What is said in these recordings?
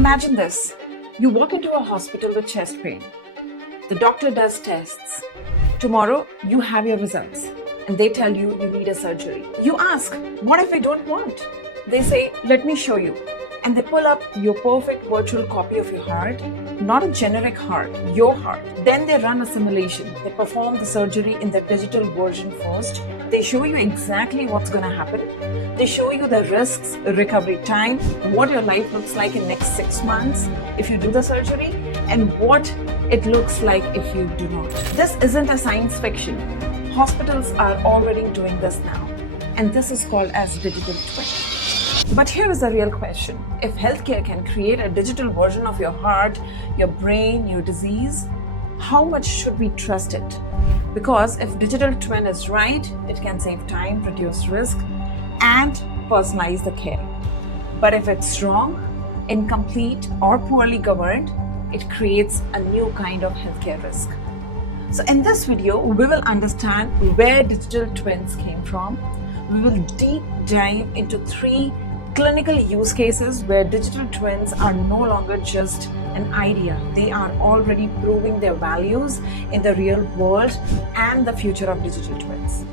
Imagine this. You walk into a hospital with chest pain. The doctor does tests. Tomorrow, you have your results and they tell you you need a surgery. You ask, what if I don't want? They say, let me show you. And they pull up your perfect virtual copy of your heart, not a generic heart, your heart. Then they run a simulation. They perform the surgery in the digital version first. They show you exactly what's going to happen. They show you the risks, recovery time, what your life looks like in next 6 months if you do the surgery, and what it looks like if you do not. This isn't a science fiction. Hospitals are already doing this now, and this is called as digital twin. But here is the real question. If healthcare can create a digital version of your heart, your brain, your disease, how much should we trust it? Because if digital twin is right, it can save time, reduce risk, and personalize the care. But if it's wrong, incomplete, or poorly governed, it creates a new kind of healthcare risk. So in this video, we will understand where digital twins came from. We will deep dive into 3 clinical use cases where digital twins are no longer just an idea. They are already proving their values in the real world and the future of digital twins.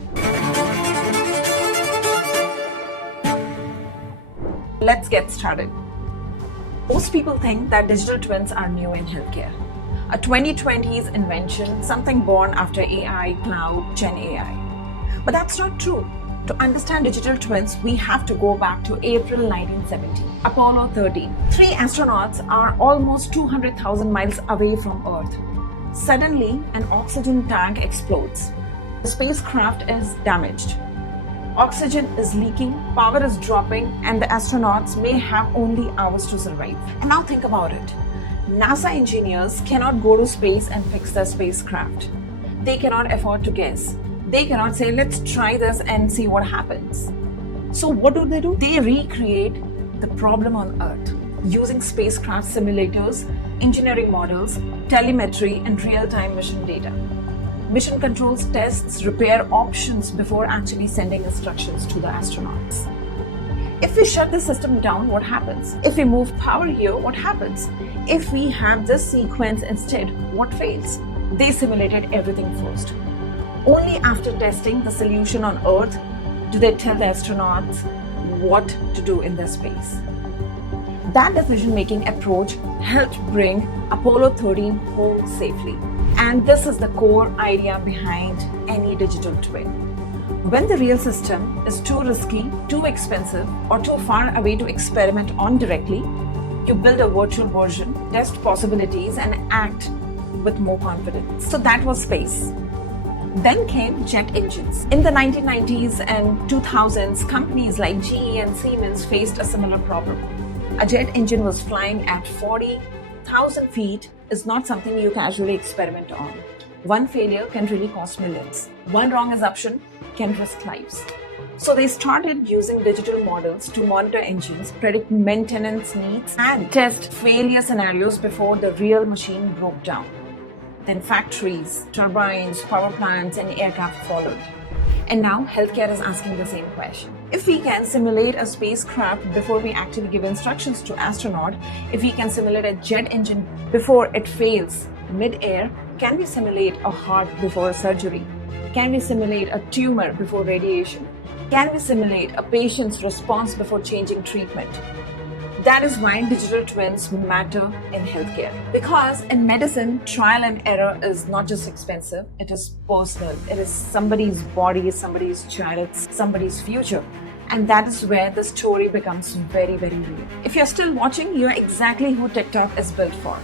Let's get started. Most people think that digital twins are new in healthcare. A 2020s invention, something born after AI, cloud, Gen AI. But that's not true. To understand digital twins, we have to go back to April 1970, Apollo 13. 3 astronauts are almost 200,000 miles away from Earth. Suddenly, an oxygen tank explodes. The spacecraft is damaged. Oxygen is leaking, power is dropping, and the astronauts may have only hours to survive. And now think about it. NASA engineers cannot go to space and fix their spacecraft. They cannot afford to guess. They cannot say, let's try this and see what happens. So what do? They recreate the problem on Earth using spacecraft simulators, engineering models, telemetry, and real-time mission data. Mission controls tests, repair options before actually sending instructions to the astronauts. If we shut the system down, what happens? If we move power here, what happens? If we have this sequence instead, what fails? They simulated everything first. Only after testing the solution on Earth do they tell the astronauts what to do in their space. That decision-making approach helped bring Apollo 13 home safely. And this is the core idea behind any digital twin. When the real system is too risky, too expensive, or too far away to experiment on directly, you build a virtual version, test possibilities, and act with more confidence. So that was space. Then came jet engines. In the 1990s and 2000s, companies like GE and Siemens faced a similar problem. A jet engine was flying at 40,000 feet is not something you casually experiment on. One failure can really cost millions. One wrong assumption can risk lives. So they started using digital models to monitor engines, predict maintenance needs, and test failure scenarios before the real machine broke down. Then factories, turbines, power plants, and aircraft followed. And now healthcare is asking the same question. If we can simulate a spacecraft before we actually give instructions to astronaut, if we can simulate a jet engine before it fails mid-air, can we simulate a heart before surgery? Can we simulate a tumor before radiation? Can we simulate a patient's response before changing treatment? That is why digital twins matter in healthcare. Because in medicine, trial and error is not just expensive, it is personal. It is somebody's body, somebody's child, somebody's future. And that is where the story becomes very, very real. If you're still watching, you're exactly who TeqTalk is built for.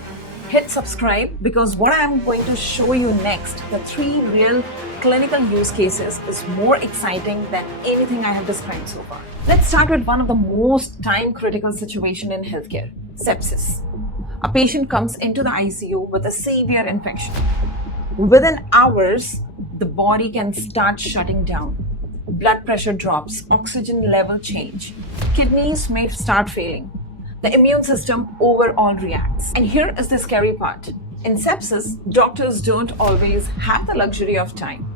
Hit subscribe because what I'm going to show you next, the 3 real clinical use cases, is more exciting than anything I have described so far. Let's start with one of the most time-critical situations in healthcare, sepsis. A patient comes into the ICU with a severe infection. Within hours, the body can start shutting down. Blood pressure drops, oxygen level change. Kidneys may start failing. The immune system overall reacts. And here is the scary part. In sepsis, doctors don't always have the luxury of time.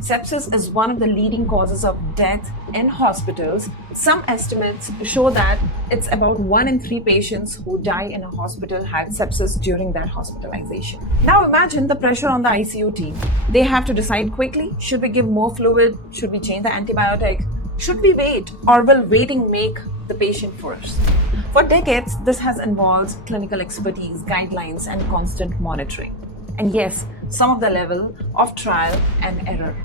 Sepsis is one of the leading causes of death in hospitals. Some estimates show that it's about 1 in 3 patients who die in a hospital had sepsis during that hospitalization. Now imagine the pressure on the ICU team. They have to decide quickly, should we give more fluid? Should we change the antibiotic? Should we wait? Or will waiting make the patient worse? For decades, this has involved clinical expertise, guidelines, and constant monitoring. And yes, some of the level of trial and error.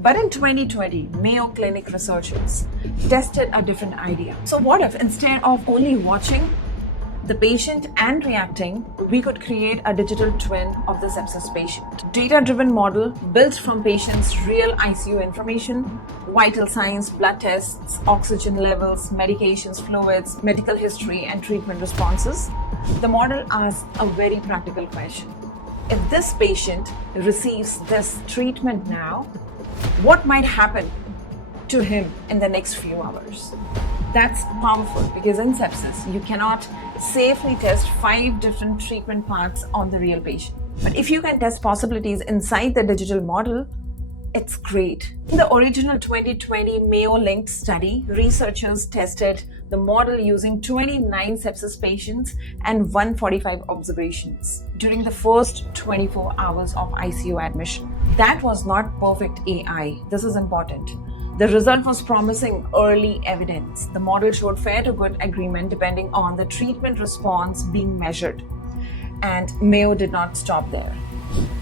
But in 2020, Mayo Clinic researchers tested a different idea. So what if instead of only watching the patient and reacting, we could create a digital twin of the sepsis patient? Data-driven model built from patients' real ICU information, vital signs, blood tests, oxygen levels, medications, fluids, medical history, and treatment responses. The model asks a very practical question. If this patient receives this treatment now, what might happen to him in the next few hours? That's powerful because in sepsis, you cannot safely test 5 different treatment paths on the real patient. But if you can test possibilities inside the digital model, it's great. In the original 2020 Mayo-linked study, researchers tested the model using 29 sepsis patients and 145 observations during the first 24 hours of ICU admission. That was not perfect AI. This is important. The result was promising early evidence. The model showed fair to good agreement depending on the treatment response being measured. And Mayo did not stop there.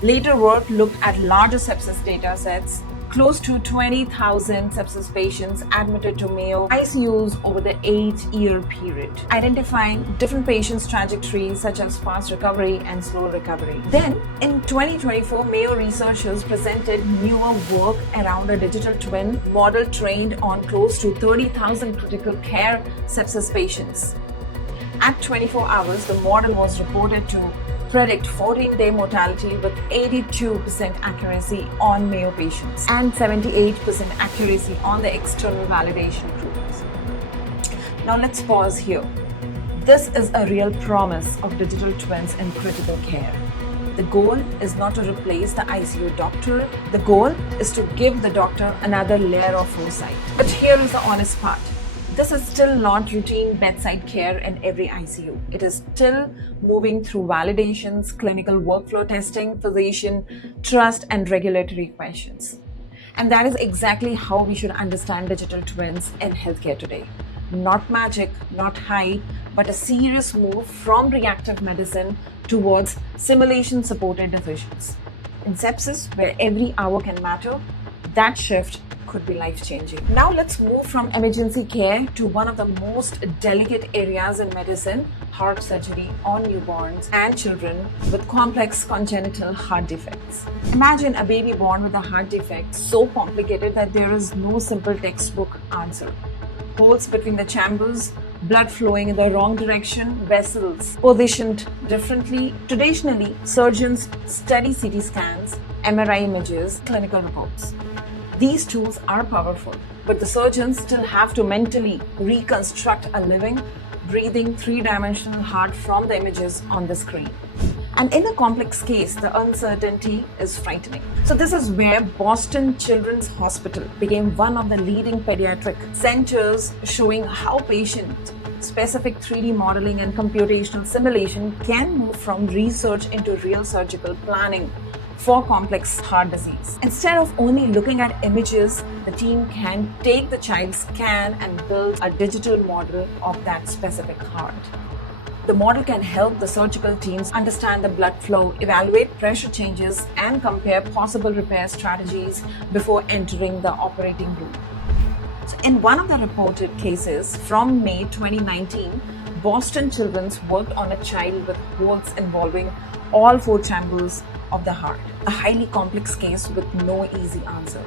Later work looked at larger sepsis data sets, close to 20,000 sepsis patients admitted to Mayo ICUs over the 8-year period, identifying different patients' trajectories such as fast recovery and slow recovery. Then, in 2024, Mayo researchers presented newer work around a digital twin model trained on close to 30,000 critical care sepsis patients. At 24 hours, the model was reported to predict 14-day mortality with 82% accuracy on Mayo patients and 78% accuracy on the external validation groups. Now let's pause here. This is a real promise of digital twins in critical care. The goal is not to replace the ICU doctor. The goal is to give the doctor another layer of foresight. But here is the honest part. This is still not routine bedside care in every ICU. It is still moving through validations, clinical workflow testing, physician trust, and regulatory questions. And that is exactly how we should understand digital twins in healthcare today. Not magic, not hype, but a serious move from reactive medicine towards simulation-supported decisions. In sepsis, where every hour can matter, that shift could be life-changing. Now let's move from emergency care to one of the most delicate areas in medicine, heart surgery on newborns and children with complex congenital heart defects. Imagine a baby born with a heart defect so complicated that there is no simple textbook answer. Holes between the chambers, blood flowing in the wrong direction, vessels positioned differently. Traditionally, surgeons study CT scans, MRI images, clinical reports. These tools are powerful, but the surgeons still have to mentally reconstruct a living, breathing, 3-dimensional heart from the images on the screen. And in a complex case, the uncertainty is frightening. So this is where Boston Children's Hospital became one of the leading pediatric centers, showing how patient-specific 3D modeling and computational simulation can move from research into real surgical planning for complex heart disease. Instead of only looking at images, the team can take the child's scan and build a digital model of that specific heart. The model can help the surgical teams understand the blood flow, evaluate pressure changes, and compare possible repair strategies before entering the operating room. So in one of the reported cases from May 2019, Boston Children's worked on a child with holes involving all 4 chambers of the heart, a highly complex case with no easy answer.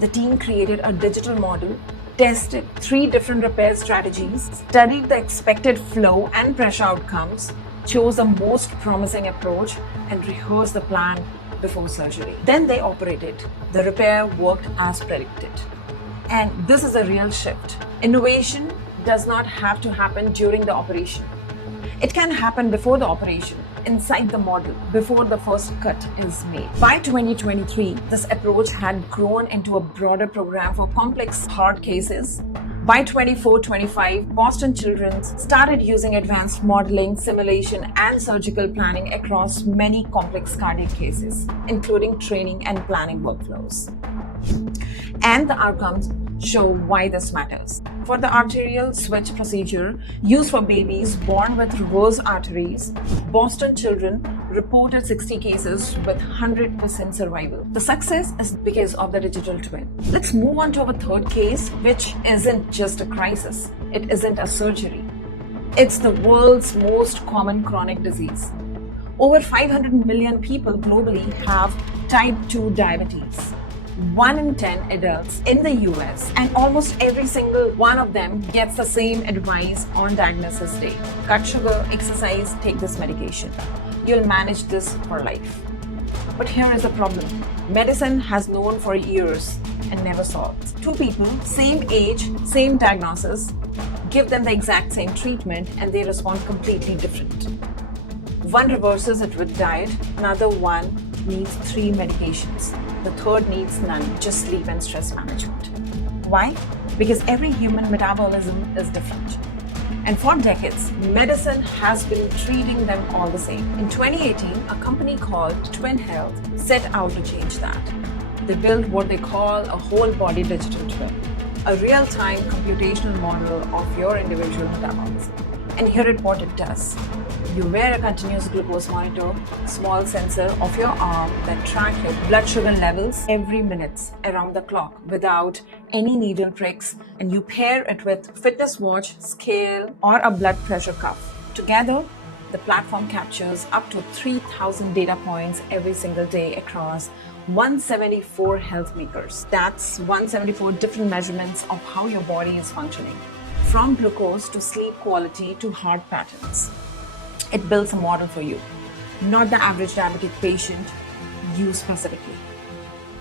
The team created a digital model, tested 3 different repair strategies, studied the expected flow and pressure outcomes, chose the most promising approach, and rehearsed the plan before surgery. Then they operated. The repair worked as predicted. And this is a real shift. Innovation does not have to happen during the operation. It can happen before the operation, inside the model, before the first cut is made. By 2023, this approach had grown into a broader program for complex heart cases. By 24-25, Boston Children's started using advanced modeling, simulation, and surgical planning across many complex cardiac cases, including training and planning workflows. And the outcomes show why this matters. For the arterial switch procedure used for babies born with reverse arteries, Boston Children reported 60 cases with 100% survival. The success is because of the digital twin. Let's move on to our third case, which isn't just a crisis. It isn't a surgery. It's the world's most common chronic disease. Over 500 million people globally have type 2 diabetes. 1 in 10 adults in the US, and almost every single one of them gets the same advice on diagnosis day. Cut sugar, exercise, take this medication. You'll manage this for life. But here is the problem. Medicine has known for years and never solved. Two people, same age, same diagnosis, give them the exact same treatment and they respond completely different. One reverses it with diet, another one needs 3 medications. The third needs none, just sleep and stress management. Why? Because every human metabolism is different. And for decades, medicine has been treating them all the same. In 2018, a company called Twin Health set out to change that. They built what they call a whole body digital twin, a real-time computational model of your individual metabolism. And here is what it does. You wear a continuous glucose monitor, small sensor of your arm that tracks your blood sugar levels every minute around the clock without any needle pricks, and you pair it with fitness watch, scale, or a blood pressure cuff. Together, the platform captures up to 3,000 data points every single day across 174 health makers. That's 174 different measurements of how your body is functioning, from glucose to sleep quality to heart patterns. It builds a model for you, not the average diabetic patient, you specifically.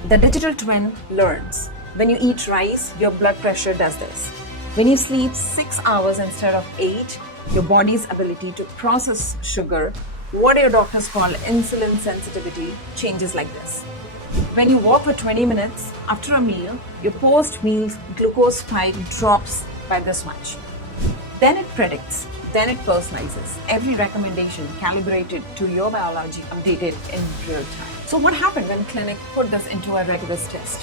The digital twin learns. When you eat rice, your blood pressure does this. When you sleep 6 hours instead of 8, your body's ability to process sugar, what your doctors call insulin sensitivity, changes like this. When you walk for 20 minutes after a meal, your post-meal glucose spike drops by this much. Then it predicts. Then it personalizes. Every recommendation calibrated to your biology, updated in real time. So what happened when clinic put this into a rigorous test?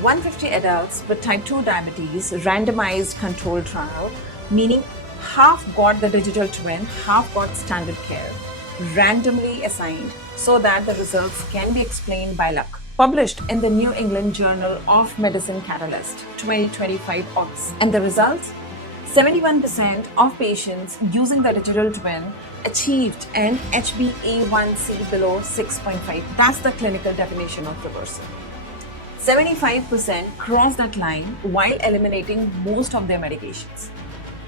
150 adults with type 2 diabetes, randomized controlled trial, meaning half got the digital twin, half got standard care, randomly assigned so that the results can be explained by luck. Published in the New England Journal of Medicine Catalyst 2025 August. And the results? 71% of patients using the digital twin achieved an HbA1c below 6.5. That's the clinical definition of reversal. 75% crossed that line while eliminating most of their medications.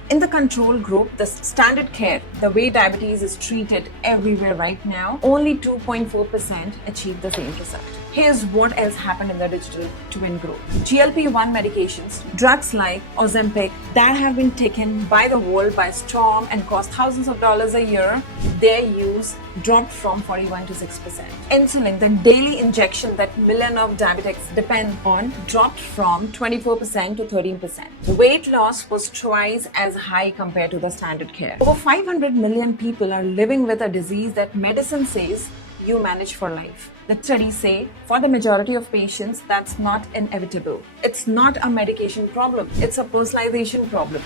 In the control group, the standard care, the way diabetes is treated everywhere right now, only 2.4% achieved the same result. Here's what else happened in the digital twin group. GLP-1 medications, drugs like Ozempic that have been taken by the world by storm and cost thousands of dollars a year, their use dropped from 41 to 6%. Insulin, the daily injection that millions of diabetics depend on, dropped from 24% to 13%. Weight loss was twice as high compared to the standard care. Over 500 million people are living with a disease that medicine says you manage for life. The studies say for the majority of patients, that's not inevitable. It's not a medication problem. It's a personalization problem.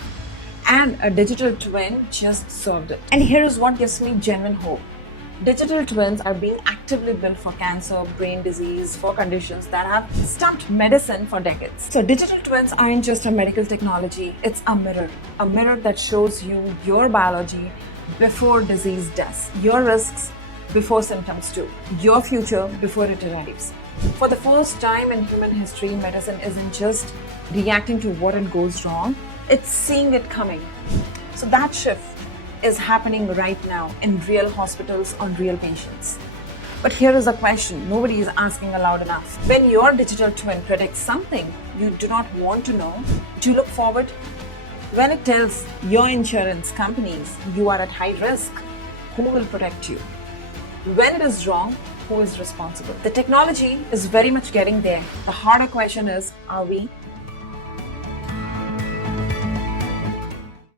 And a digital twin just solved it. And here is what gives me genuine hope. Digital twins are being actively built for cancer, brain disease, for conditions that have stumped medicine for decades. So digital twins aren't just a medical technology, it's a mirror that shows you your biology before disease does, your risks before symptoms do, your future before it arrives. For the first time in human history, medicine isn't just reacting to what it goes wrong, it's seeing it coming. So that shift is happening right now in real hospitals on real patients. But here is a question nobody is asking aloud enough. When your digital twin predicts something you do not want to know, do you look forward? When it tells your insurance companies you are at high risk, who will protect you? When it is wrong, who is responsible? The technology is very much getting there. The harder question is, are we